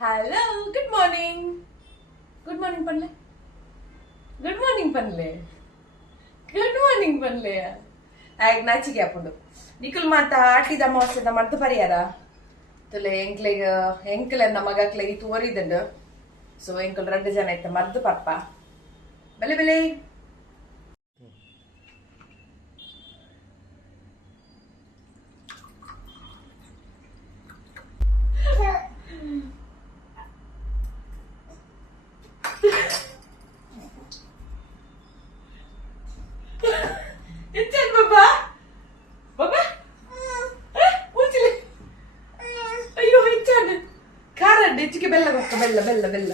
Hello good morning. Good morning பண்ணல. Good morning ಪನ್ಲೆ. Good morning ಪನ್ಲೆ. ಆಯ್ತು ನಾಚಿಕೆ ಹಾಕೊಂಡು ನಿಖಿಲ್ ಮಾತ ಆಟಿದ ಅಮಾವಾಸ್ಯದ ಮರ್ದು ಪರಿಯಾರ ತುಲೆ ಎಂಕ್ಲೆಂದ ಮಗಕ್ಲೆಗೆ ತೋರಿದಂಡು ಸೊ ಎಂಕಲ್ 2 ಜನ ಆಯ್ತ ಮರ್ದು ಪಪ್ಪ ಬೆಲೆ ಬೆಲೆ ಹೆಚ್ಚಿಗೆ ಬೆಲ್ಲ ಕೊಕ್ಕ ಬೆಲ್ಲ ಬೆಲ್ಲ ಬೆಲ್ಲ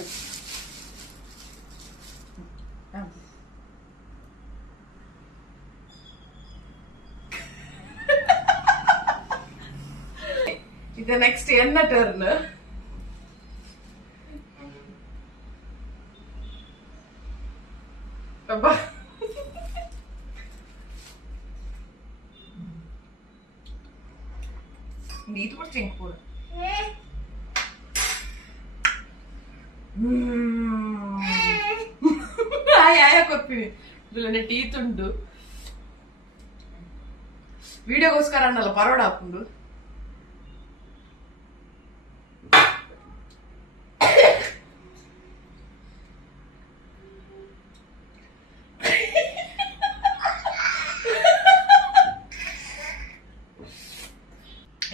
ಇದು ನೆಕ್ಸ್ಟ್ ಎನ್ನ ಟರ್ನ್. ನೀರು ಕೊಡ್ತೀನಿ ಕೂಡ ಕೊಡ್ತೀನಿ ಇದರಲ್ಲಿ ಟೀತ್ ಉಂಟು ವಿಡಿಯೋಗೋಸ್ಕರ ಅನ್ನಲ್ಲ ಪರೋಡ ಹಾಕೊಂಡು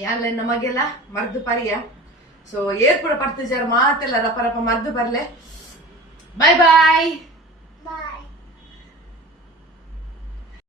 ಯಾಲ್ಲ ನಮಗೆಲ್ಲ ಮರ್ದು ಪರಿಯ ಸೊ ಏರ್ಪುರ ಪರ್ತಿಜಾರ ಮಾತೆಲ್ಲ ರಪ ರಪ ಮರ್ದು ಬರ್ಲೆ. ಬಾಯ್ ಬಾಯ್.